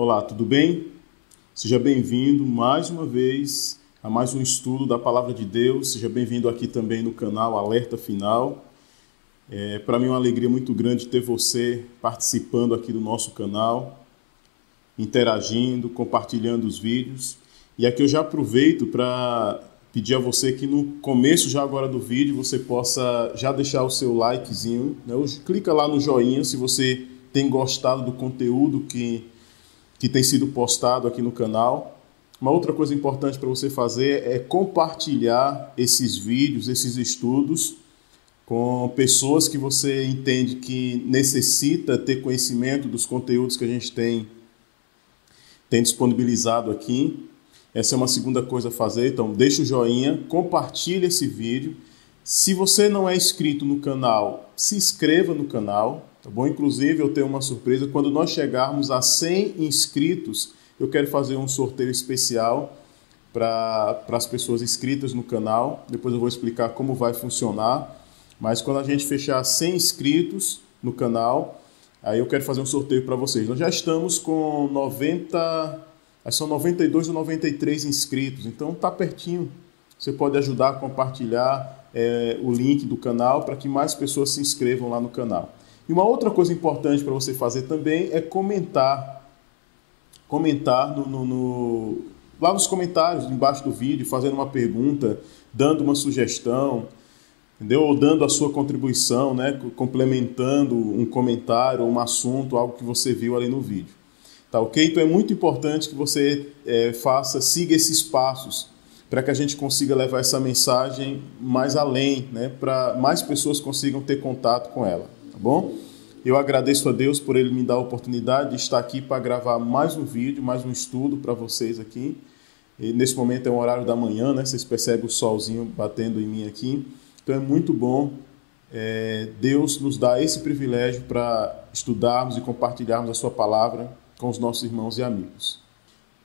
Olá, tudo bem? Seja bem-vindo mais uma vez a mais um estudo da Palavra de Deus. Seja bem-vindo aqui também no canal Alerta Final. Para mim é uma alegria muito grande ter você participando aqui do nosso canal, interagindo, compartilhando os vídeos. E aqui eu já aproveito para pedir a você que no começo já agora do vídeo você possa já deixar o seu likezinho, né? Clica lá no joinha se você tem gostado do conteúdo que tem sido postado aqui no canal. Uma outra coisa importante para você fazer é compartilhar esses vídeos, esses estudos com pessoas que você entende que necessita ter conhecimento dos conteúdos que a gente tem disponibilizado aqui. Essa é uma segunda coisa a fazer, então deixa o joinha, compartilha esse vídeo. Se você não é inscrito no canal, se inscreva no canal, tá bom? Inclusive eu tenho uma surpresa, quando nós chegarmos a 100 inscritos, eu quero fazer um sorteio especial para as pessoas inscritas no canal. Depois eu vou explicar como vai funcionar, mas quando a gente fechar 100 inscritos no canal, aí eu quero fazer um sorteio para vocês. Nós já estamos com 92 ou 93 inscritos, então tá pertinho. Você pode ajudar a compartilhar o link do canal para que mais pessoas se inscrevam lá no canal. E uma outra coisa importante para você fazer também é comentar lá nos comentários, embaixo do vídeo, fazendo uma pergunta, dando uma sugestão, entendeu? Ou dando a sua contribuição, né? Complementando um comentário, um assunto, algo que você viu ali no vídeo. Tá ok? Então é muito importante que você siga esses passos para que a gente consiga levar essa mensagem mais além, né? Para mais pessoas consigam ter contato com ela, tá bom? Eu agradeço a Deus por Ele me dar a oportunidade de estar aqui para gravar mais um vídeo, mais um estudo para vocês aqui. E nesse momento é um horário da manhã, né? Vocês percebem o solzinho batendo em mim aqui. Então é muito bom. Deus nos dá esse privilégio para estudarmos e compartilharmos a sua palavra com os nossos irmãos e amigos.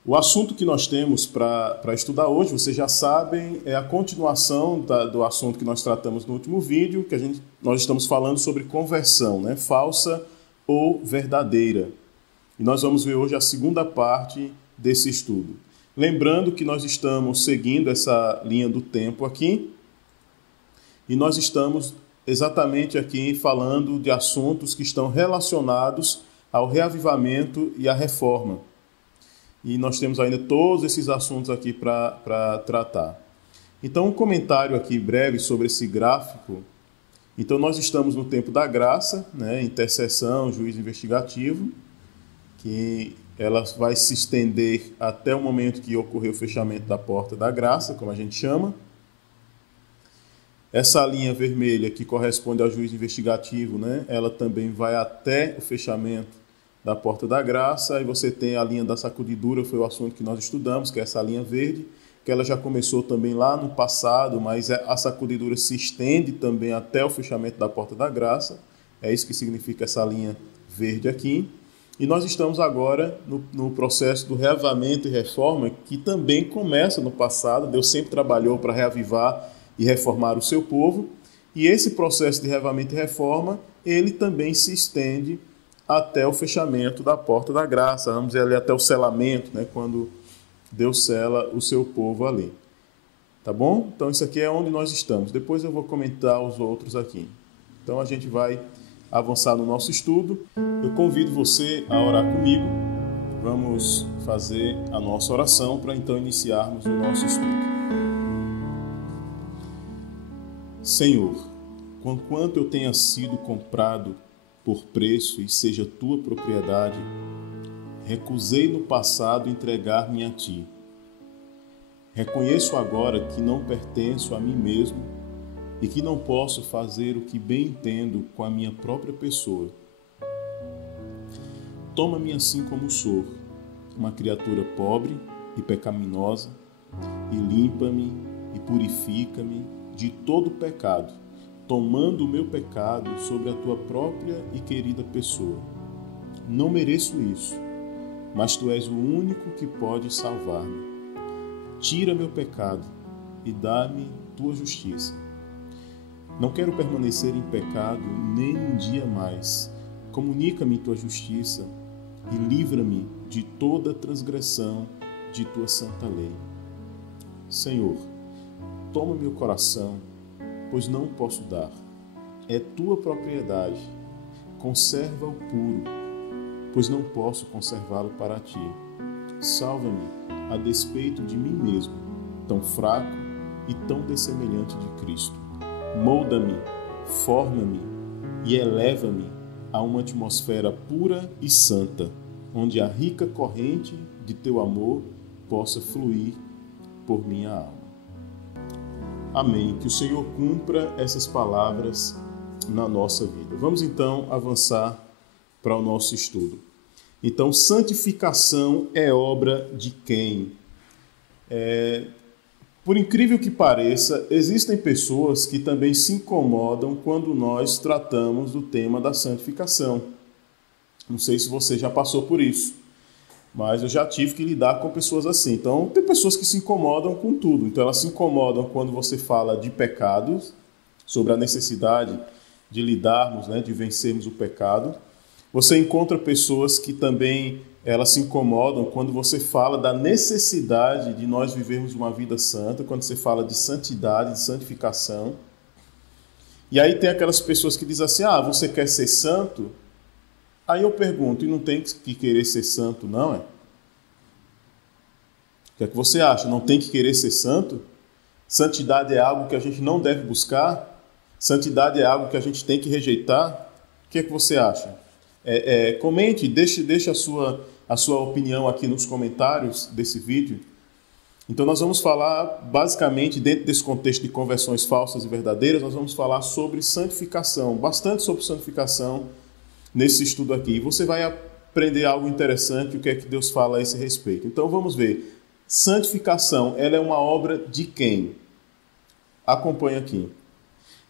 O assunto que nós temos para estudar hoje, vocês já sabem, é a continuação do assunto que nós tratamos no último vídeo, que nós estamos falando sobre conversão, né? Falsa ou verdadeira. E nós vamos ver hoje a segunda parte desse estudo. Lembrando que nós estamos seguindo essa linha do tempo aqui, e nós estamos exatamente aqui falando de assuntos que estão relacionados ao reavivamento e à reforma. E nós temos ainda todos esses assuntos aqui para tratar. Então, um comentário aqui breve sobre esse gráfico. Então, nós estamos no tempo da graça, né? Intercessão, juízo investigativo, que ela vai se estender até o momento que ocorreu o fechamento da porta da graça, como a gente chama. Essa linha vermelha que corresponde ao juízo investigativo, né? Ela também vai até o fechamento da porta da graça. Aí você tem a linha da sacudidura, foi o assunto que nós estudamos, que é essa linha verde, que ela já começou também lá no passado, mas a sacudidura se estende também até o fechamento da porta da graça. É isso que significa essa linha verde aqui. E nós estamos agora no processo do reavivamento e reforma, que também começa no passado. Deus sempre trabalhou para reavivar e reformar o seu povo. E esse processo de reavivamento e reforma, ele também se estende até o fechamento da porta da graça, vamos dizer ali até o selamento, né, quando Deus sela o seu povo ali. Tá bom? Então isso aqui é onde nós estamos. Depois eu vou comentar os outros aqui. Então a gente vai avançar no nosso estudo. Eu convido você a orar comigo. Vamos fazer a nossa oração para então iniciarmos o nosso estudo. Senhor, conquanto eu tenha sido comprado por preço e seja tua propriedade, recusei no passado entregar-me a ti. Reconheço agora que não pertenço a mim mesmo e que não posso fazer o que bem entendo com a minha própria pessoa. Toma-me assim como sou, uma criatura pobre e pecaminosa, e limpa-me e purifica-me de todo pecado, tomando o meu pecado sobre a tua própria e querida pessoa. Não mereço isso, mas tu és o único que pode salvar-me. Tira meu pecado e dá-me tua justiça. Não quero permanecer em pecado nem um dia mais. Comunica-me tua justiça e livra-me de toda transgressão de tua santa lei. Senhor, toma meu coração, pois não o posso dar. É tua propriedade. Conserva-o puro, pois não posso conservá-lo para ti. Salva-me a despeito de mim mesmo, tão fraco e tão dessemelhante de Cristo. Molda-me, forma-me e eleva-me a uma atmosfera pura e santa, onde a rica corrente de teu amor possa fluir por minha alma. Amém. Que o Senhor cumpra essas palavras na nossa vida. Vamos então avançar para o nosso estudo. Então, santificação é obra de quem? Por incrível que pareça, existem pessoas que também se incomodam quando nós tratamos do tema da santificação. Não sei se você já passou por isso, mas eu já tive que lidar com pessoas assim. Então, tem pessoas que se incomodam com tudo. Então, elas se incomodam quando você fala de pecados, sobre a necessidade de lidarmos, de vencermos o pecado. Você encontra pessoas que também elas se incomodam quando você fala da necessidade de nós vivermos uma vida santa, quando você fala de santidade, de santificação. E aí tem aquelas pessoas que dizem assim, você quer ser santo? Aí eu pergunto, e não tem que querer ser santo, não é? O que é que você acha? Não tem que querer ser santo? Santidade é algo que a gente não deve buscar? Santidade é algo que a gente tem que rejeitar? O que é que você acha? Comente, deixe a sua opinião aqui nos comentários desse vídeo. Então nós vamos falar, basicamente, dentro desse contexto de conversões falsas e verdadeiras, nós vamos falar sobre santificação, bastante sobre santificação nesse estudo aqui. E você vai aprender algo interessante, o que é que Deus fala a esse respeito. Então vamos ver. Santificação, ela é uma obra de quem? Acompanhe aqui.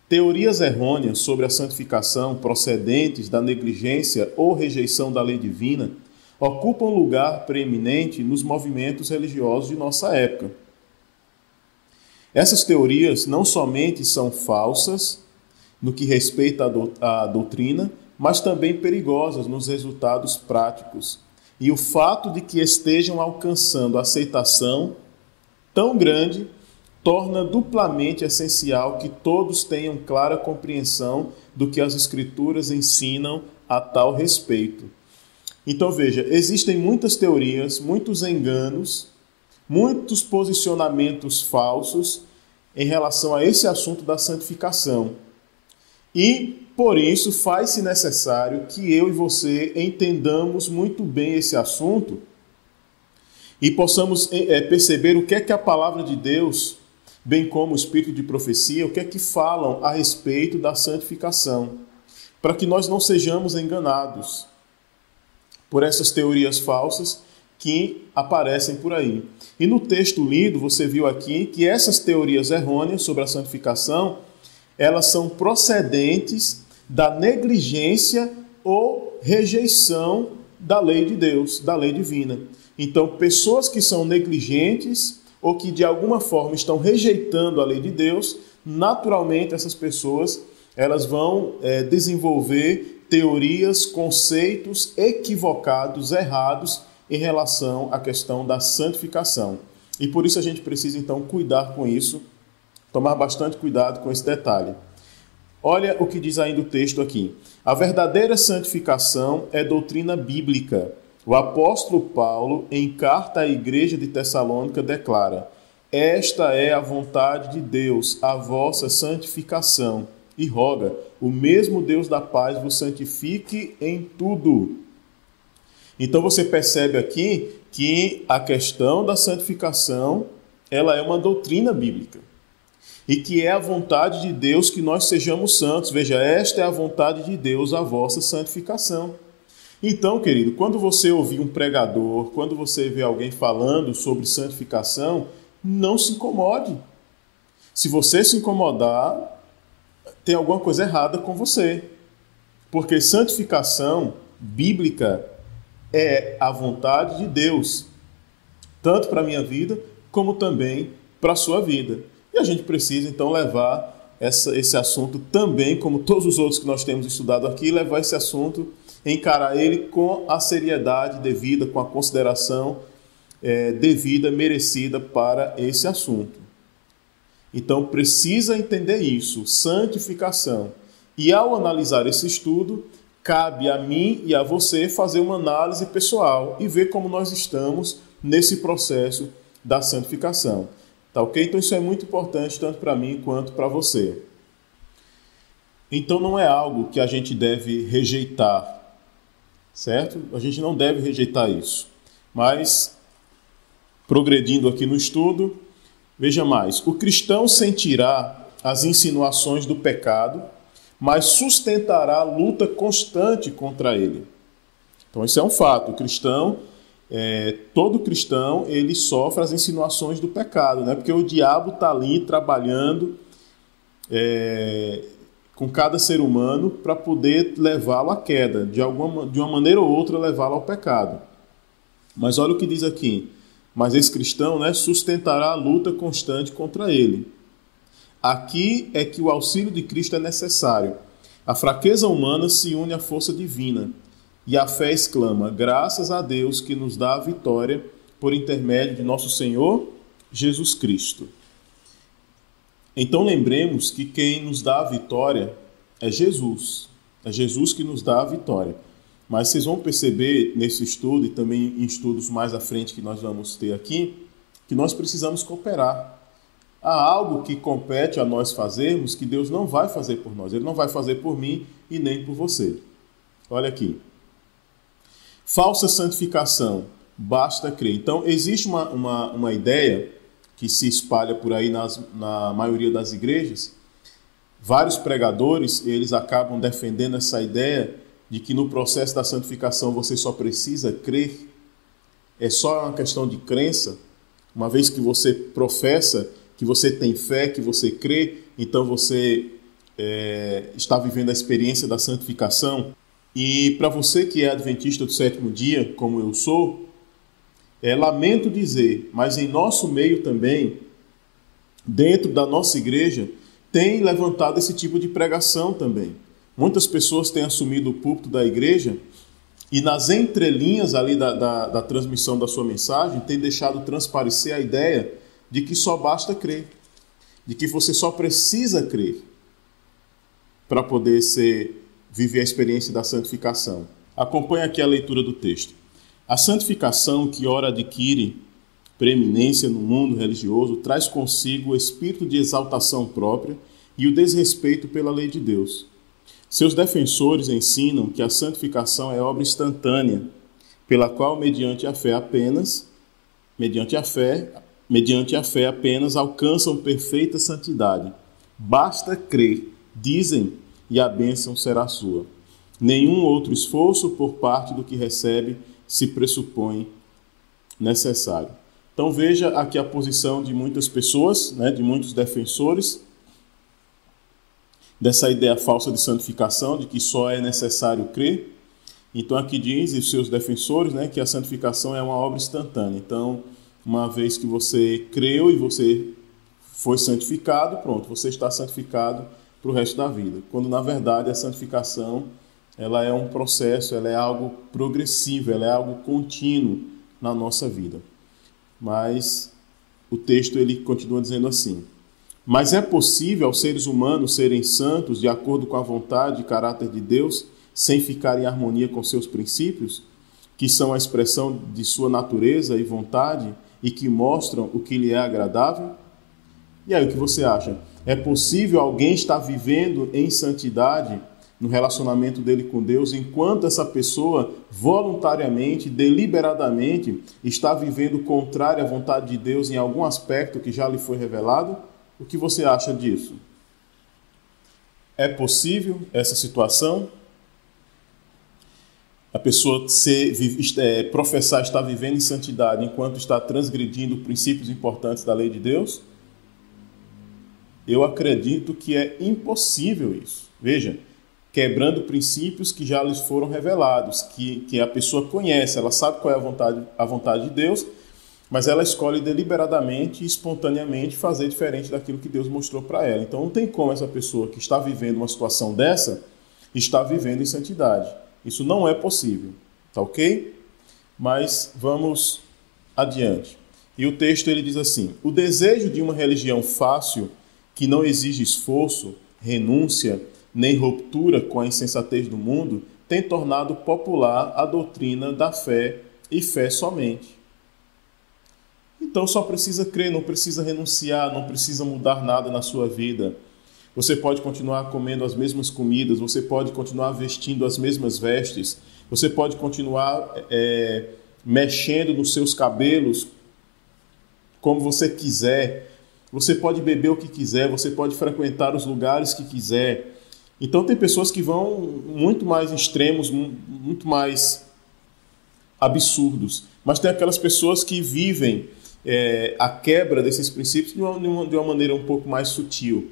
Teorias errôneas sobre a santificação procedentes da negligência ou rejeição da lei divina ocupam lugar preeminente nos movimentos religiosos de nossa época. Essas teorias não somente são falsas no que respeita à doutrina, mas também perigosas nos resultados práticos. E o fato de que estejam alcançando aceitação tão grande torna duplamente essencial que todos tenham clara compreensão do que as Escrituras ensinam a tal respeito. Então veja, existem muitas teorias, muitos enganos, muitos posicionamentos falsos em relação a esse assunto da santificação. E, por isso, faz-se necessário que eu e você entendamos muito bem esse assunto e possamos perceber o que é que a palavra de Deus, bem como o espírito de profecia, o que é que falam a respeito da santificação, para que nós não sejamos enganados por essas teorias falsas que aparecem por aí. E no texto lido, você viu aqui que essas teorias errôneas sobre a santificação, elas são procedentes da negligência ou rejeição da lei de Deus, da lei divina. Então, pessoas que são negligentes ou que de alguma forma estão rejeitando a lei de Deus, naturalmente essas pessoas elas vão desenvolver teorias, conceitos equivocados, errados em relação à questão da santificação. E por isso a gente precisa então cuidar com isso, tomar bastante cuidado com esse detalhe. Olha o que diz ainda o texto aqui. A verdadeira santificação é doutrina bíblica. O apóstolo Paulo, em carta à igreja de Tessalônica, declara: esta é a vontade de Deus, a vossa santificação. E roga, o mesmo Deus da paz vos santifique em tudo. Então você percebe aqui que a questão da santificação, ela é uma doutrina bíblica. E que é a vontade de Deus que nós sejamos santos. Veja, esta é a vontade de Deus, a vossa santificação. Então, querido, quando você ouvir um pregador, quando você vê alguém falando sobre santificação, não se incomode. Se você se incomodar, tem alguma coisa errada com você. Porque santificação bíblica é a vontade de Deus, tanto para a minha vida, como também para a sua vida. E a gente precisa, então, levar esse assunto também, como todos os outros que nós temos estudado aqui, levar esse assunto, encarar ele com a seriedade devida, com a consideração devida, merecida para esse assunto. Então, precisa entender isso, santificação. E ao analisar esse estudo, cabe a mim e a você fazer uma análise pessoal e ver como nós estamos nesse processo da santificação. Tá ok? Então, isso é muito importante tanto para mim quanto para você. Então, não é algo que a gente deve rejeitar, certo? A gente não deve rejeitar isso. Mas, progredindo aqui no estudo, veja mais. O cristão sentirá as insinuações do pecado, mas sustentará a luta constante contra ele. Então, isso é um fato. O cristão, todo cristão, ele sofre as insinuações do pecado, né? Porque o diabo está ali trabalhando com cada ser humano para poder levá-lo à queda, de uma maneira ou outra levá-lo ao pecado. Mas olha o que diz aqui. Mas esse cristão, né, sustentará a luta constante contra ele. Aqui é que o auxílio de Cristo é necessário. A fraqueza humana se une à força divina. E a fé exclama, graças a Deus que nos dá a vitória por intermédio de nosso Senhor Jesus Cristo. Então lembremos que quem nos dá a vitória é Jesus. É Jesus que nos dá a vitória. Mas vocês vão perceber nesse estudo e também em estudos mais à frente que nós vamos ter aqui, que nós precisamos cooperar. Há algo que compete a nós fazermos que Deus não vai fazer por nós. Ele não vai fazer por mim e nem por você. Olha aqui. Falsa santificação. Basta crer. Então, existe uma ideia que se espalha por aí na maioria das igrejas. Vários pregadores, eles acabam defendendo essa ideia de que no processo da santificação você só precisa crer. É só uma questão de crença. Uma vez que você professa que você tem fé, que você crê, então você está vivendo a experiência da santificação. E para você que é adventista do sétimo dia, como eu sou, lamento dizer, mas em nosso meio também, dentro da nossa igreja, tem levantado esse tipo de pregação também. Muitas pessoas têm assumido o púlpito da igreja e nas entrelinhas ali da transmissão da sua mensagem, tem deixado transparecer a ideia de que só basta crer, de que você só precisa crer para poder viver a experiência da santificação. Acompanhe aqui a leitura do texto. A santificação que ora adquire preeminência no mundo religioso traz consigo o espírito de exaltação própria e o desrespeito pela lei de Deus. Seus defensores ensinam que a santificação é obra instantânea, pela qual, mediante a fé apenas alcançam perfeita santidade. Basta crer, dizem, e a bênção será sua. Nenhum outro esforço por parte do que recebe se pressupõe necessário. Então veja aqui a posição de muitas pessoas, né, de muitos defensores, dessa ideia falsa de santificação, de que só é necessário crer. Então aqui diz, os seus defensores, né, que a santificação é uma obra instantânea. Então, uma vez que você creu e você foi santificado, pronto, você está santificado para o resto da vida. Quando, na verdade, a santificação ela é um processo, ela é algo progressivo, ela é algo contínuo na nossa vida. Mas o texto ele continua dizendo assim: mas é possível aos seres humanos serem santos de acordo com a vontade e caráter de Deus, sem ficar em harmonia com seus princípios, que são a expressão de sua natureza e vontade e que mostram o que lhe é agradável? E aí, o que você acha? É possível alguém estar vivendo em santidade no relacionamento dele com Deus, enquanto essa pessoa voluntariamente, deliberadamente, está vivendo contrário à vontade de Deus em algum aspecto que já lhe foi revelado? O que você acha disso? É possível essa situação? A pessoa professar estar vivendo em santidade enquanto está transgredindo princípios importantes da lei de Deus? Eu acredito que é impossível isso. Veja, quebrando princípios que já lhes foram revelados, que a pessoa conhece, ela sabe qual é a vontade de Deus, mas ela escolhe deliberadamente e espontaneamente fazer diferente daquilo que Deus mostrou para ela. Então não tem como essa pessoa que está vivendo uma situação dessa estar vivendo em santidade. Isso não é possível, tá ok? Mas vamos adiante. E o texto ele diz assim: o desejo de uma religião fácil, que não exige esforço, renúncia, nem ruptura com a insensatez do mundo, tem tornado popular a doutrina da fé e fé somente. Então só precisa crer, não precisa renunciar, não precisa mudar nada na sua vida. Você pode continuar comendo as mesmas comidas, você pode continuar vestindo as mesmas vestes, você pode continuar mexendo nos seus cabelos como você quiser, você pode beber o que quiser, você pode frequentar os lugares que quiser. Então tem pessoas que vão muito mais extremos, muito mais absurdos, mas tem aquelas pessoas que vivem a quebra desses princípios de uma maneira um pouco mais sutil.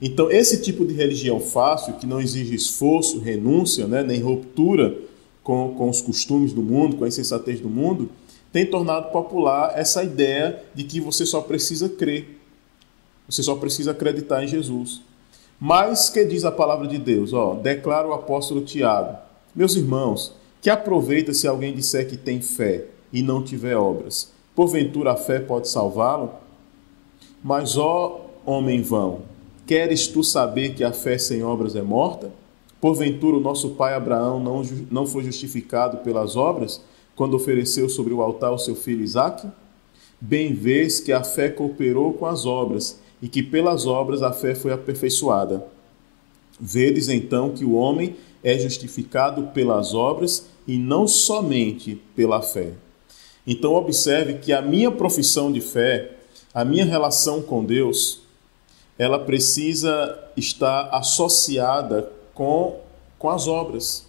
Então esse tipo de religião fácil, que não exige esforço, renúncia, né, nem ruptura com os costumes do mundo, com a insensatez do mundo, tem tornado popular essa ideia de que você só precisa crer, você só precisa acreditar em Jesus. Mas que diz a palavra de Deus? Declara o apóstolo Tiago: meus irmãos, que aproveita se alguém disser que tem fé e não tiver obras? Porventura a fé pode salvá-lo? Mas, homem vão, queres tu saber que a fé sem obras é morta? Porventura o nosso pai Abraão não foi justificado pelas obras, quando ofereceu sobre o altar o seu filho Isaque? Bem vês que a fé cooperou com as obras, e que pelas obras a fé foi aperfeiçoada. Vedes então que o homem é justificado pelas obras e não somente pela fé. Então observe que a minha profissão de fé, a minha relação com Deus, ela precisa estar associada com as obras.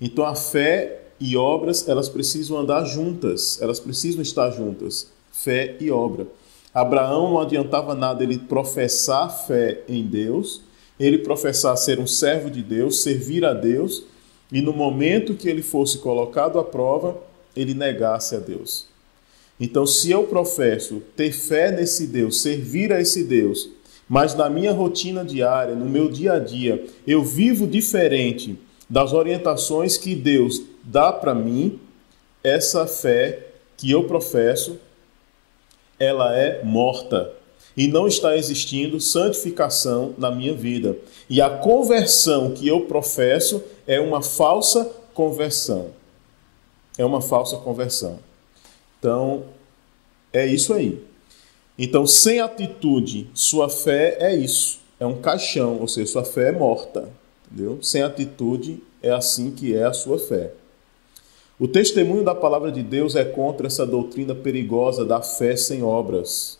Então a fé e obras, elas precisam andar juntas, elas precisam estar juntas, fé e obra. Abraão não adiantava nada ele professar fé em Deus, ele professar ser um servo de Deus, servir a Deus, e no momento que ele fosse colocado à prova, ele negasse a Deus. Então, se eu professo ter fé nesse Deus, servir a esse Deus, mas na minha rotina diária, no meu dia a dia, eu vivo diferente das orientações que Deus dá para mim, essa fé que eu professo, ela é morta e não está existindo santificação na minha vida. E a conversão que eu professo é uma falsa conversão. É uma falsa conversão. Então, é isso aí. Então, sem atitude, sua fé é isso. É um caixão, ou seja, sua fé é morta. Entendeu? Sem atitude, é assim que é a sua fé. O testemunho da palavra de Deus é contra essa doutrina perigosa da fé sem obras.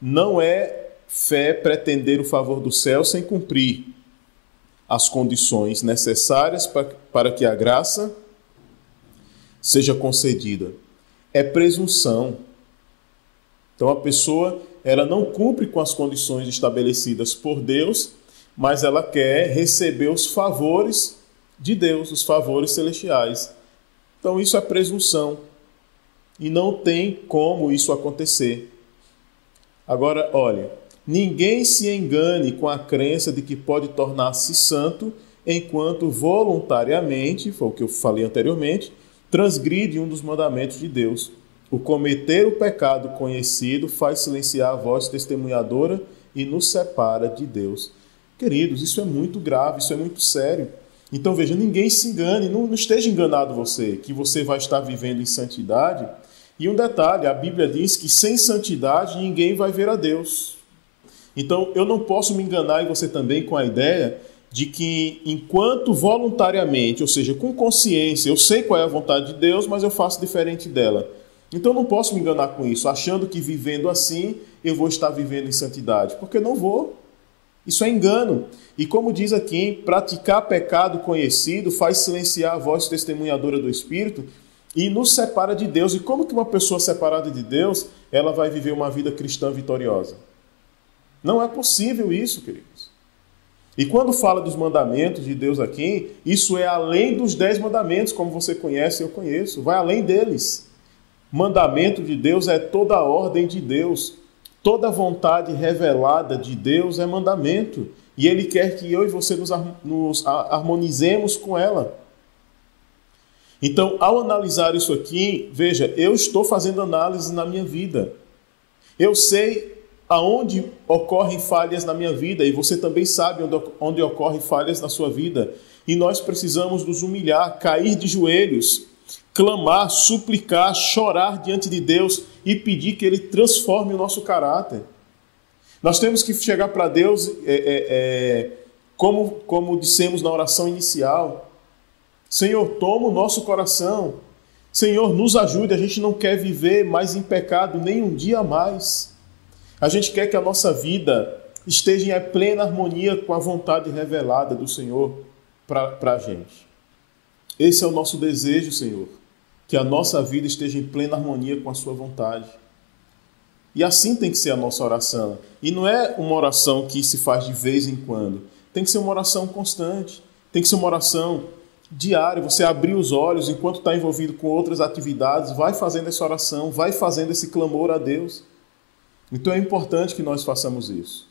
Não é fé pretender o favor do céu sem cumprir as condições necessárias para que a graça seja concedida. É presunção. Então a pessoa ela não cumpre com as condições estabelecidas por Deus, mas ela quer receber os favores de Deus, os favores celestiais. Então isso é presunção e não tem como isso acontecer. Agora, olha, ninguém se engane com a crença de que pode tornar-se santo enquanto voluntariamente, foi o que eu falei anteriormente, transgride um dos mandamentos de Deus. O cometer o pecado conhecido faz silenciar a voz testemunhadora e nos separa de Deus. Queridos, isso é muito grave, isso é muito sério. Então veja, ninguém se engane, não esteja enganado você, que você vai estar vivendo em santidade. E um detalhe, a Bíblia diz que sem santidade ninguém vai ver a Deus. Então eu não posso me enganar, e você também, com a ideia de que enquanto voluntariamente, ou seja, com consciência, eu sei qual é a vontade de Deus, mas eu faço diferente dela. Então eu não posso me enganar com isso, achando que vivendo assim eu vou estar vivendo em santidade, porque não vou. Isso é engano. E como diz aqui, praticar pecado conhecido faz silenciar a voz testemunhadora do Espírito e nos separa de Deus. E como que uma pessoa separada de Deus, ela vai viver uma vida cristã vitoriosa? Não é possível isso, queridos. E quando fala dos mandamentos de Deus aqui, isso é além dos 10 mandamentos, como você conhece e eu conheço. Vai além deles. Mandamento de Deus é toda a ordem de Deus. Toda vontade revelada de Deus é mandamento. E Ele quer que eu e você nos harmonizemos com ela. Então, ao analisar isso aqui, veja, eu estou fazendo análise na minha vida. Eu sei aonde ocorrem falhas na minha vida e você também sabe onde ocorrem falhas na sua vida. E nós precisamos nos humilhar, cair de joelhos, clamar, suplicar, chorar diante de Deus e pedir que Ele transforme o nosso caráter. Nós temos que chegar para Deus, como dissemos na oração inicial: Senhor, toma o nosso coração. Senhor, nos ajude. A gente não quer viver mais em pecado nem um dia a mais. A gente quer que a nossa vida esteja em plena harmonia com a vontade revelada do Senhor para a gente. Esse é o nosso desejo, Senhor, que a nossa vida esteja em plena harmonia com a sua vontade. E assim tem que ser a nossa oração. E não é uma oração que se faz de vez em quando. Tem que ser uma oração constante. Tem que ser uma oração diária. Você abrir os olhos enquanto está envolvido com outras atividades, vai fazendo essa oração, vai fazendo esse clamor a Deus. Então é importante que nós façamos isso.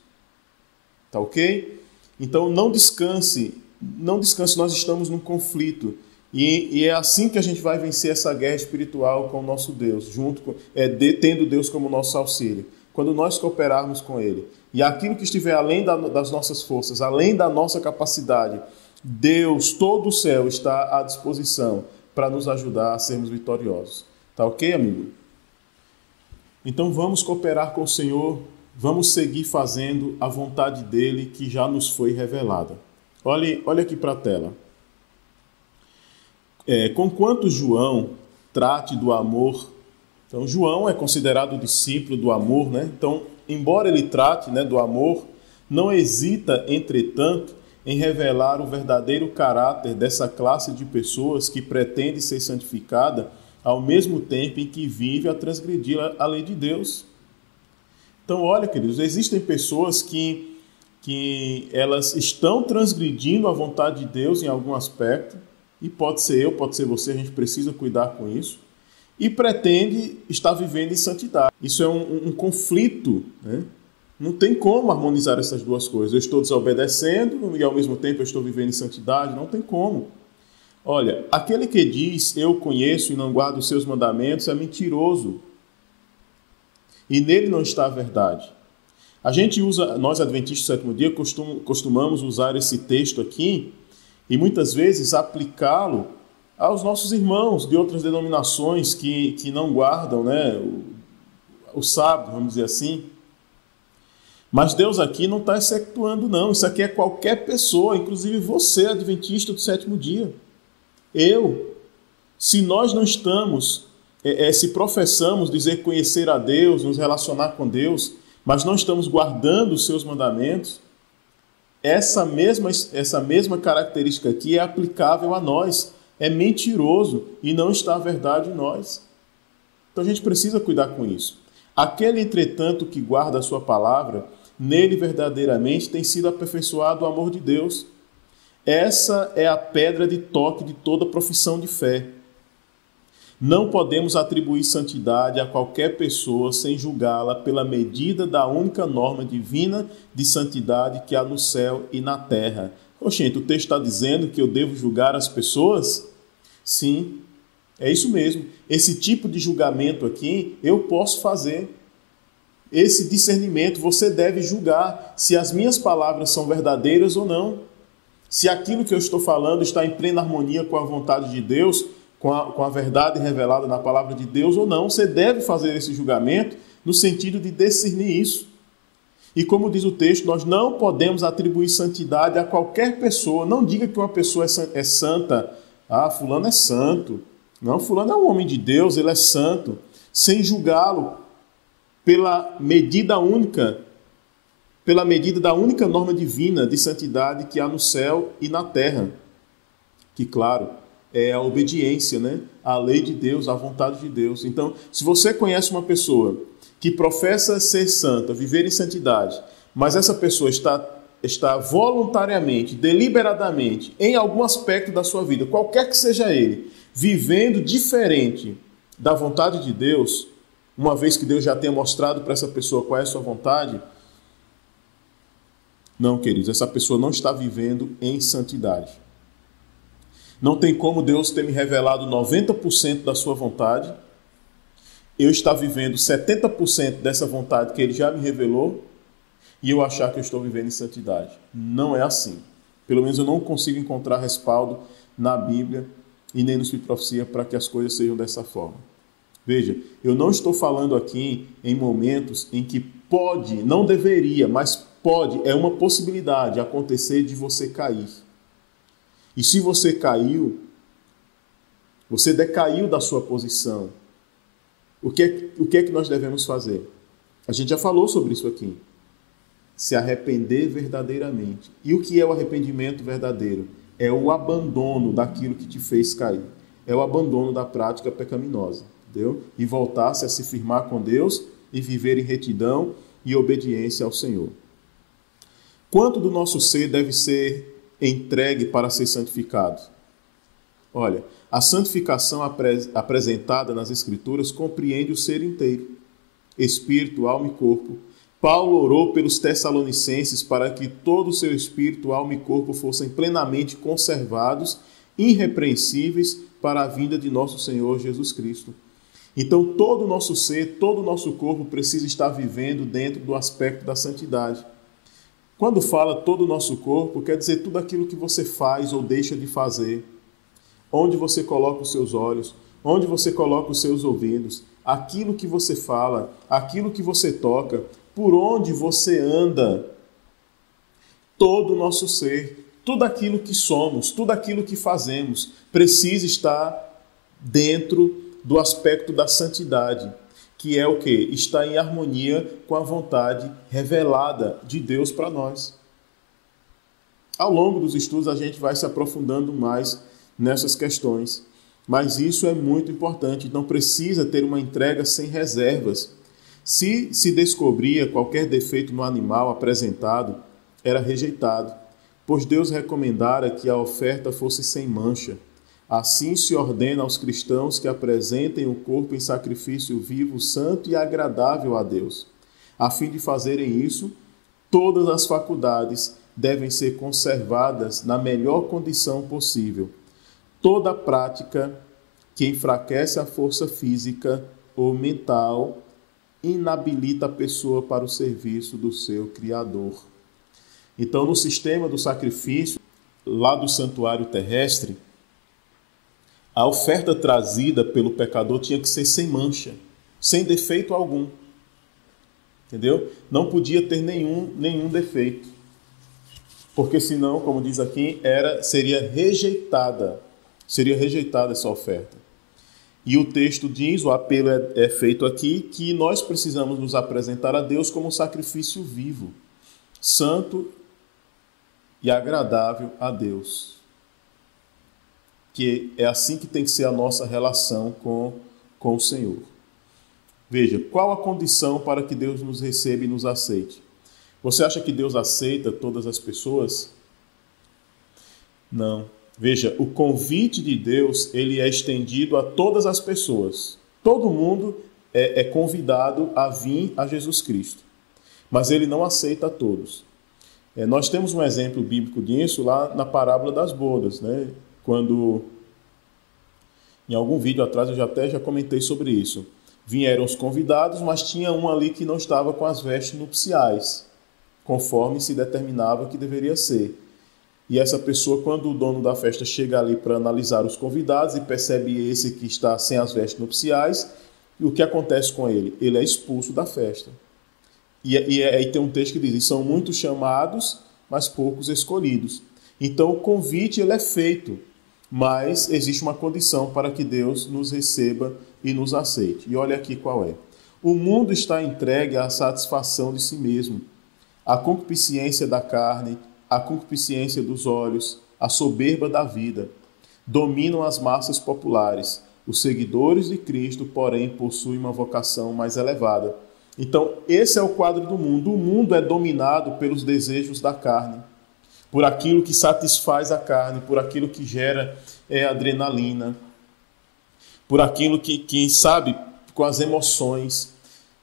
Tá ok? Então não descanse, nós estamos num conflito. E é assim que a gente vai vencer essa guerra espiritual com o nosso Deus, tendo Deus como nosso auxílio. Quando nós cooperarmos com Ele. E aquilo que estiver além das nossas forças, além da nossa capacidade, Deus, todo o céu, está à disposição para nos ajudar a sermos vitoriosos. Tá ok, amigo? Então vamos cooperar com o Senhor, vamos seguir fazendo a vontade dEle que já nos foi revelada. Olha aqui para a tela. Conquanto João trate do amor, então João é considerado o discípulo do amor, né? Então, embora ele trate, né, do amor, não hesita, entretanto, em revelar o verdadeiro caráter dessa classe de pessoas que pretende ser santificada ao mesmo tempo em que vive a transgredir a lei de Deus. Então, olha, queridos, existem pessoas que elas estão transgredindo a vontade de Deus em algum aspecto, e pode ser eu, pode ser você, a gente precisa cuidar com isso, e pretende estar vivendo em santidade. Isso é um conflito, né? Não tem como harmonizar essas duas coisas. Eu estou desobedecendo e ao mesmo tempo eu estou vivendo em santidade, não tem como. Olha, aquele que diz, eu conheço e não guardo os seus mandamentos, é mentiroso. E nele não está a verdade. Nós adventistas do sétimo dia, costumamos usar esse texto aqui e muitas vezes aplicá-lo aos nossos irmãos de outras denominações que não guardam, né, o sábado, vamos dizer assim. Mas Deus aqui não está excetuando, não. Isso aqui é qualquer pessoa, inclusive você, adventista do sétimo dia. Se nós não estamos, se professamos dizer conhecer a Deus, nos relacionar com Deus, mas não estamos guardando os seus mandamentos, essa mesma característica aqui é aplicável a nós. É mentiroso e não está a verdade em nós. Então a gente precisa cuidar com isso. Aquele, entretanto, que guarda a sua palavra, nele verdadeiramente tem sido aperfeiçoado o amor de Deus. Essa é a pedra de toque de toda profissão de fé. Não podemos atribuir santidade a qualquer pessoa sem julgá-la pela medida da única norma divina de santidade que há no céu e na terra. Oxente, o texto está dizendo que eu devo julgar as pessoas? Sim, é isso mesmo. Esse tipo de julgamento aqui eu posso fazer. Esse discernimento, você deve julgar se as minhas palavras são verdadeiras ou não. Se aquilo que eu estou falando está em plena harmonia com a vontade de Deus, com a verdade revelada na palavra de Deus ou não. Você deve fazer esse julgamento no sentido de discernir isso. E como diz o texto, nós não podemos atribuir santidade a qualquer pessoa. Não diga que uma pessoa é santa. Ah, fulano é santo. Não, fulano é um homem de Deus, ele é santo. Sem julgá-lo pela medida da única norma divina de santidade que há no céu e na terra. Que, claro, é a obediência, né, à lei de Deus, à vontade de Deus. Então, se você conhece uma pessoa que professa ser santa, viver em santidade, mas essa pessoa está voluntariamente, deliberadamente, em algum aspecto da sua vida, qualquer que seja ele, vivendo diferente da vontade de Deus, uma vez que Deus já tenha mostrado para essa pessoa qual é a sua vontade, não, queridos, essa pessoa não está vivendo em santidade. Não tem como Deus ter me revelado 90% da sua vontade, eu estar vivendo 70% dessa vontade que Ele já me revelou e eu achar que eu estou vivendo em santidade. Não é assim. Pelo menos eu não consigo encontrar respaldo na Bíblia e nem no Espírito de Profecia para que as coisas sejam dessa forma. Veja, eu não estou falando aqui em momentos em que pode, não deveria, mas pode, é uma possibilidade acontecer de você cair. E se você caiu, você decaiu da sua posição, o que é que nós devemos fazer? A gente já falou sobre isso aqui. Se arrepender verdadeiramente. E o que é o arrependimento verdadeiro? É o abandono daquilo que te fez cair. É o abandono da prática pecaminosa. Entendeu? E voltar-se a se firmar com Deus e viver em retidão e obediência ao Senhor. Quanto do nosso ser deve ser entregue para ser santificado? Olha, a santificação apresentada nas Escrituras compreende o ser inteiro, espírito, alma e corpo. Paulo orou pelos Tessalonicenses para que todo o seu espírito, alma e corpo fossem plenamente conservados, irrepreensíveis para a vinda de nosso Senhor Jesus Cristo. Então, todo o nosso ser, todo o nosso corpo precisa estar vivendo dentro do aspecto da santidade. Quando fala todo o nosso corpo, quer dizer tudo aquilo que você faz ou deixa de fazer, onde você coloca os seus olhos, onde você coloca os seus ouvidos, aquilo que você fala, aquilo que você toca, por onde você anda, todo o nosso ser, tudo aquilo que somos, tudo aquilo que fazemos, precisa estar dentro do aspecto da santidade, que é o quê? Está em harmonia com a vontade revelada de Deus para nós. Ao longo dos estudos a gente vai se aprofundando mais nessas questões, mas isso é muito importante, então precisa ter uma entrega sem reservas. Se se descobria qualquer defeito no animal apresentado, era rejeitado, pois Deus recomendara que a oferta fosse sem mancha. Assim se ordena aos cristãos que apresentem o corpo em sacrifício vivo, santo e agradável a Deus. A fim de fazerem isso, todas as faculdades devem ser conservadas na melhor condição possível. Toda prática que enfraquece a força física ou mental inabilita a pessoa para o serviço do seu Criador. Então, no sistema do sacrifício, lá do santuário terrestre, a oferta trazida pelo pecador tinha que ser sem mancha, sem defeito algum. Entendeu? Não podia ter nenhum defeito. Porque senão, como diz aqui, seria rejeitada essa oferta. E o texto diz, o apelo é feito aqui, que nós precisamos nos apresentar a Deus como um sacrifício vivo, santo e agradável a Deus. Que é assim que tem que ser a nossa relação com o Senhor. Veja, qual a condição para que Deus nos receba e nos aceite? Você acha que Deus aceita todas as pessoas? Não. Veja, o convite de Deus, ele é estendido a todas as pessoas. Todo mundo é convidado a vir a Jesus Cristo. Mas ele não aceita a todos. Nós temos um exemplo bíblico disso lá na parábola das bodas, né? Quando, em algum vídeo atrás, eu já comentei sobre isso. Vieram os convidados, mas tinha um ali que não estava com as vestes nupciais, conforme se determinava que deveria ser. E essa pessoa, quando o dono da festa chega ali para analisar os convidados e percebe esse que está sem as vestes nupciais, o que acontece com ele? Ele é expulso da festa. E aí tem um texto que diz, são muitos chamados, mas poucos escolhidos. Então o convite ele é feito, mas existe uma condição para que Deus nos receba e nos aceite. E olha aqui qual é. O mundo está entregue à satisfação de si mesmo, à concupiscência da carne, a concupiscência dos olhos, a soberba da vida, dominam as massas populares. Os seguidores de Cristo, porém, possuem uma vocação mais elevada. Então, esse é o quadro do mundo. O mundo é dominado pelos desejos da carne, por aquilo que satisfaz a carne, por aquilo que gera adrenalina. por aquilo que sabe, com as emoções.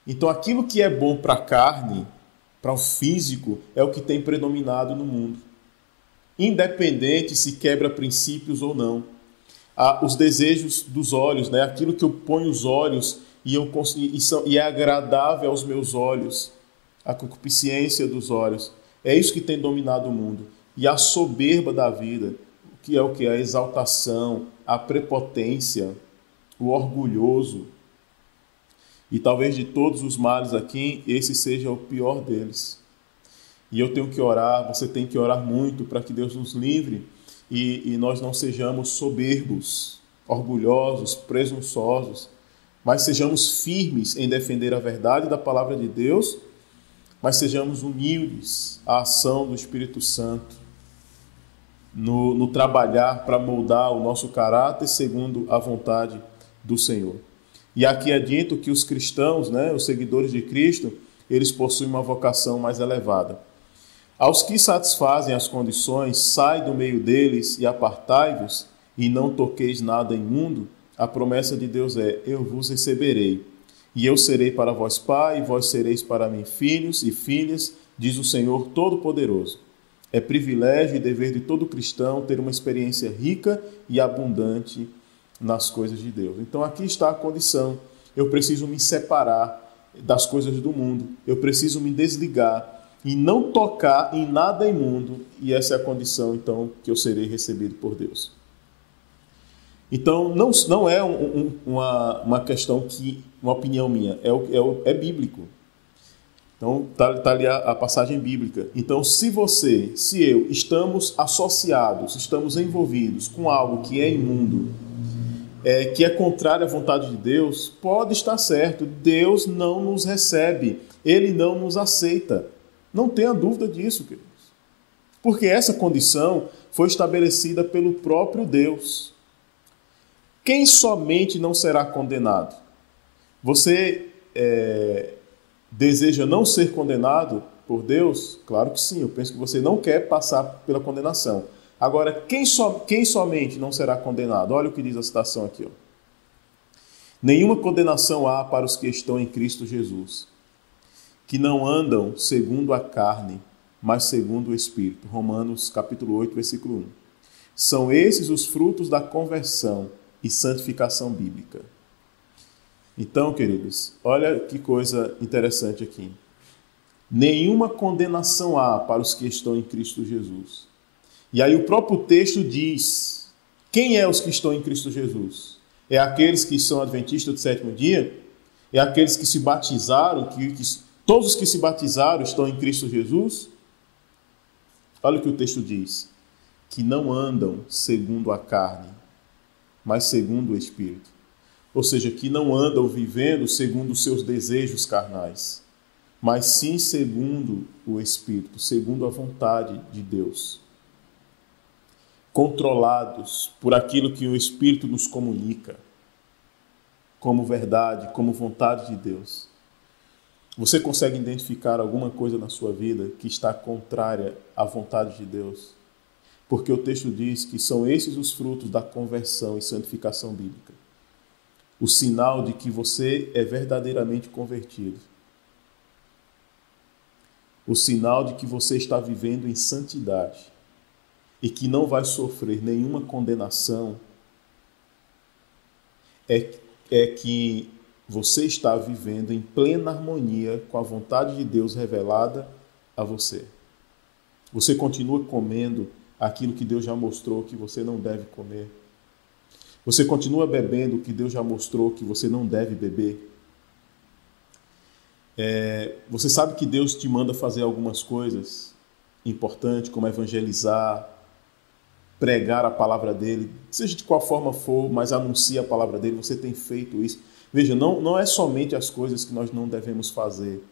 Então, aquilo que é bom para a carne, para o físico, é o que tem predominado no mundo. Independente se quebra princípios ou não. Os desejos dos olhos, né? Aquilo que eu ponho os olhos e é agradável aos meus olhos, a concupiscência dos olhos. É isso que tem dominado o mundo. E a soberba da vida, que é o que? A exaltação, a prepotência, o orgulhoso. E talvez de todos os males aqui, esse seja o pior deles. E eu tenho que orar, você tem que orar muito para que Deus nos livre e nós não sejamos soberbos, orgulhosos, presunçosos, mas sejamos firmes em defender a verdade da palavra de Deus, mas sejamos humildes à ação do Espírito Santo, no trabalhar para moldar o nosso caráter segundo a vontade do Senhor. E aqui é dito que os cristãos, né, os seguidores de Cristo, eles possuem uma vocação mais elevada. Aos que satisfazem as condições, sai do meio deles e apartai-vos, e não toqueis nada imundo, a promessa de Deus é: eu vos receberei, e eu serei para vós pai, e vós sereis para mim filhos e filhas, diz o Senhor Todo-Poderoso. É privilégio e dever de todo cristão ter uma experiência rica e abundante nas coisas de Deus. Então aqui está a condição. Eu preciso me separar das coisas do mundo. Eu preciso me desligar e não tocar em nada imundo. E essa é a condição, então, que eu serei recebido por Deus. Então, não é uma questão uma opinião minha, é bíblico. Então, está ali a passagem bíblica. Então, se eu estamos associados, estamos envolvidos com algo que é imundo, que é contrário à vontade de Deus, pode estar certo, Deus não nos recebe, Ele não nos aceita. Não tenha dúvida disso, queridos. Porque essa condição foi estabelecida pelo próprio Deus. Quem somente não será condenado? Você deseja não ser condenado por Deus? Claro que sim, eu penso que você não quer passar pela condenação. Agora, quem somente não será condenado? Olha o que diz a citação aqui. Ó. Nenhuma condenação há para os que estão em Cristo Jesus, que não andam segundo a carne, mas segundo o Espírito. Romanos capítulo 8, versículo 1. São esses os frutos da conversão e santificação bíblica. Então, queridos, olha que coisa interessante aqui. Nenhuma condenação há para os que estão em Cristo Jesus. E aí o próprio texto diz, quem é os que estão em Cristo Jesus? É aqueles que são adventistas do sétimo dia? É aqueles que se batizaram, todos os que se batizaram estão em Cristo Jesus? Olha o que o texto diz, que não andam segundo a carne, mas segundo o Espírito. Ou seja, que não andam vivendo segundo os seus desejos carnais, mas sim segundo o Espírito, segundo a vontade de Deus. Controlados por aquilo que o Espírito nos comunica, como verdade, como vontade de Deus. Você consegue identificar alguma coisa na sua vida que está contrária à vontade de Deus? Porque o texto diz que são esses os frutos da conversão e santificação bíblica. O sinal de que você é verdadeiramente convertido. O sinal de que você está vivendo em santidade e que não vai sofrer nenhuma condenação é que você está vivendo em plena harmonia com a vontade de Deus revelada a você. Você continua comendo aquilo que Deus já mostrou que você não deve comer. Você continua bebendo o que Deus já mostrou que você não deve beber. Você sabe que Deus te manda fazer algumas coisas importantes, como evangelizar, pregar a palavra dele, seja de qual forma for, mas anuncia a palavra dele, você tem feito isso. Veja, não é somente as coisas que nós não devemos fazer,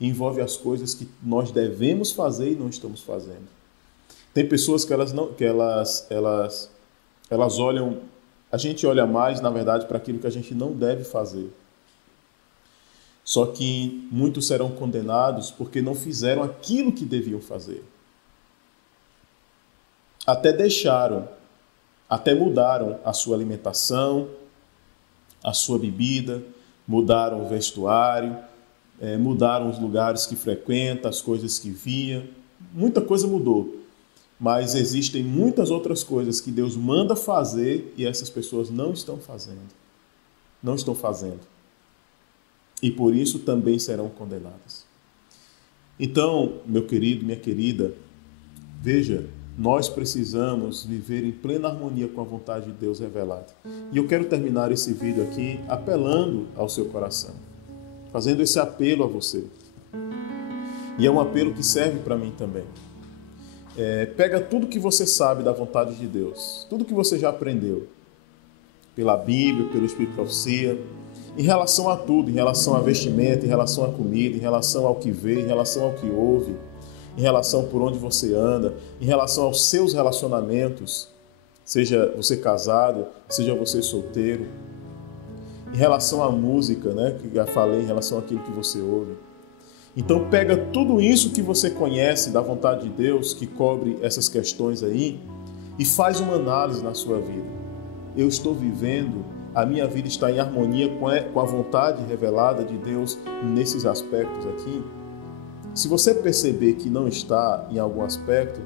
envolve as coisas que nós devemos fazer e não estamos fazendo. Tem pessoas que elas olham, a gente olha mais, na verdade, para aquilo que a gente não deve fazer. Só que muitos serão condenados porque não fizeram aquilo que deviam fazer. Até mudaram a sua alimentação, a sua bebida, mudaram o vestuário, mudaram os lugares que frequenta, as coisas que via. Muita coisa mudou. Mas existem muitas outras coisas que Deus manda fazer e essas pessoas não estão fazendo. Não estão fazendo. E por isso também serão condenadas. Então, meu querido, minha querida, veja, nós precisamos viver em plena harmonia com a vontade de Deus revelada. E eu quero terminar esse vídeo aqui apelando ao seu coração, fazendo esse apelo a você. E é um apelo que serve para mim também. Pega tudo que você sabe da vontade de Deus, tudo que você já aprendeu, pela Bíblia, pelo Espírito de Profecia, em relação a tudo, em relação a vestimenta, em relação à comida, em relação ao que vê, em relação ao que ouve, em relação por onde você anda, em relação aos seus relacionamentos, seja você casado, seja você solteiro, em relação à música, né, que já falei, em relação àquilo que você ouve. Então pega tudo isso que você conhece da vontade de Deus, que cobre essas questões aí, e faz uma análise na sua vida. Eu estou vivendo, a minha vida está em harmonia com a vontade revelada de Deus nesses aspectos aqui? Se você perceber que não está em algum aspecto,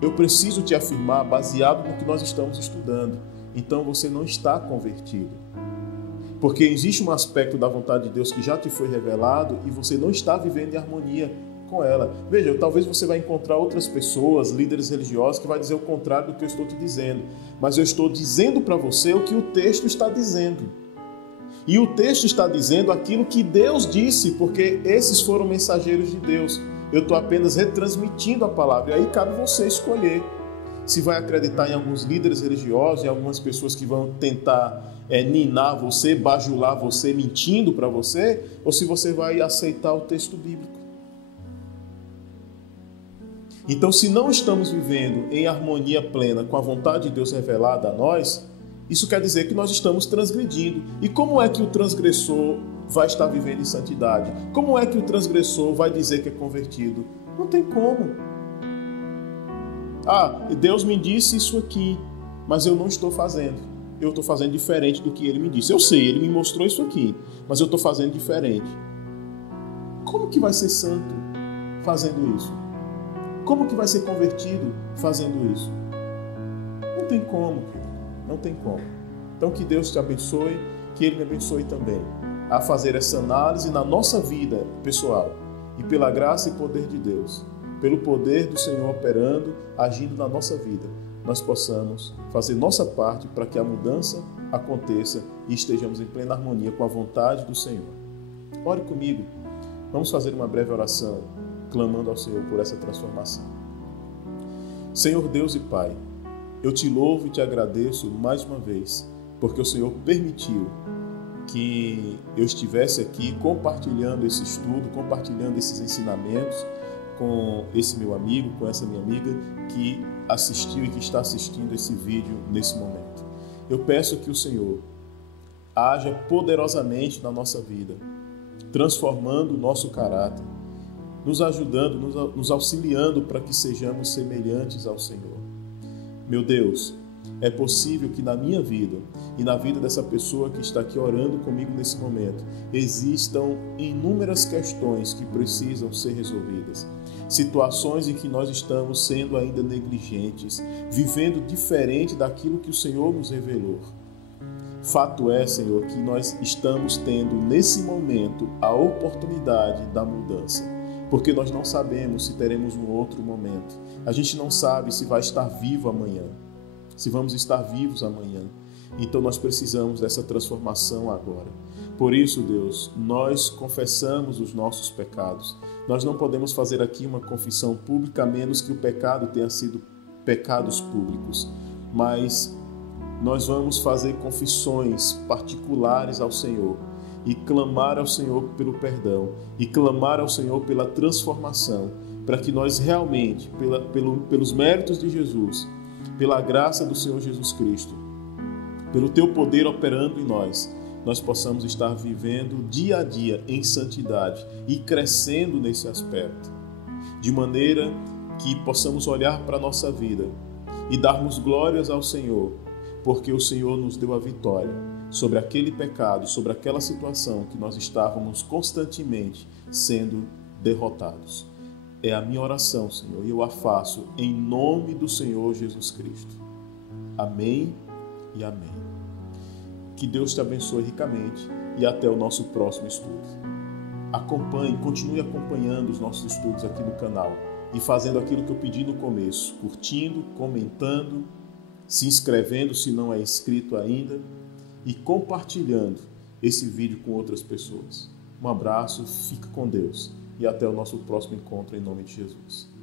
eu preciso te afirmar, baseado no que nós estamos estudando, então você não está convertido. Porque existe um aspecto da vontade de Deus que já te foi revelado e você não está vivendo em harmonia com ela. Veja, talvez você vai encontrar outras pessoas, líderes religiosos, que vai dizer o contrário do que eu estou te dizendo. Mas eu estou dizendo para você o que o texto está dizendo. E o texto está dizendo aquilo que Deus disse, porque esses foram mensageiros de Deus. Eu estou apenas retransmitindo a palavra. E aí cabe você escolher se vai acreditar em alguns líderes religiosos, em algumas pessoas que vão tentar ninar você, bajular você, mentindo para você, ou se você vai aceitar o texto bíblico. Então, se não estamos vivendo em harmonia plena com a vontade de Deus revelada a nós, isso quer dizer que nós estamos transgredindo. E como é que o transgressor vai estar vivendo em santidade? Como é que o transgressor vai dizer que é convertido? Não tem como. Deus me disse isso aqui, mas eu não estou fazendo. Eu estou fazendo diferente do que Ele me disse. Eu sei, Ele me mostrou isso aqui, mas eu estou fazendo diferente. Como que vai ser santo fazendo isso? Como que vai ser convertido fazendo isso? Não tem como, não tem como. Então que Deus te abençoe, que Ele me abençoe também, a fazer essa análise na nossa vida pessoal. E pela graça e poder de Deus, pelo poder do Senhor operando, agindo na nossa vida, nós possamos fazer nossa parte para que a mudança aconteça e estejamos em plena harmonia com a vontade do Senhor. Ore comigo. Vamos fazer uma breve oração, clamando ao Senhor por essa transformação. Senhor Deus e Pai, eu te louvo e te agradeço mais uma vez, porque o Senhor permitiu que eu estivesse aqui compartilhando esse estudo, compartilhando esses ensinamentos com esse meu amigo, com essa minha amiga que assistiu e que está assistindo esse vídeo nesse momento. Eu peço que o Senhor haja poderosamente na nossa vida, transformando o nosso caráter, nos ajudando, nos auxiliando para que sejamos semelhantes ao Senhor. Meu Deus, é possível que na minha vida e na vida dessa pessoa que está aqui orando comigo nesse momento, existam inúmeras questões que precisam ser resolvidas. Situações em que nós estamos sendo ainda negligentes, vivendo diferente daquilo que o Senhor nos revelou. Fato é, Senhor, que nós estamos tendo nesse momento a oportunidade da mudança, porque nós não sabemos se teremos um outro momento. A gente não sabe se vai estar vivo amanhã, se vamos estar vivos amanhã. Então nós precisamos dessa transformação agora. Por isso, Deus, nós confessamos os nossos pecados. Nós não podemos fazer aqui uma confissão pública, a menos que o pecado tenha sido pecados públicos. Mas nós vamos fazer confissões particulares ao Senhor e clamar ao Senhor pelo perdão e clamar ao Senhor pela transformação, para que nós realmente, pelos méritos de Jesus, pela graça do Senhor Jesus Cristo, pelo Teu poder operando em nós possamos estar vivendo dia a dia em santidade e crescendo nesse aspecto, de maneira que possamos olhar para a nossa vida e darmos glórias ao Senhor, porque o Senhor nos deu a vitória, sobre aquele pecado, sobre aquela situação que nós estávamos constantemente sendo derrotados. É a minha oração, Senhor, e eu a faço em nome do Senhor Jesus Cristo. Amém e amém. Que Deus te abençoe ricamente e até o nosso próximo estudo. Acompanhe, continue acompanhando os nossos estudos aqui no canal e fazendo aquilo que eu pedi no começo, curtindo, comentando, se inscrevendo se não é inscrito ainda e compartilhando esse vídeo com outras pessoas. Um abraço, fica com Deus e até o nosso próximo encontro em nome de Jesus.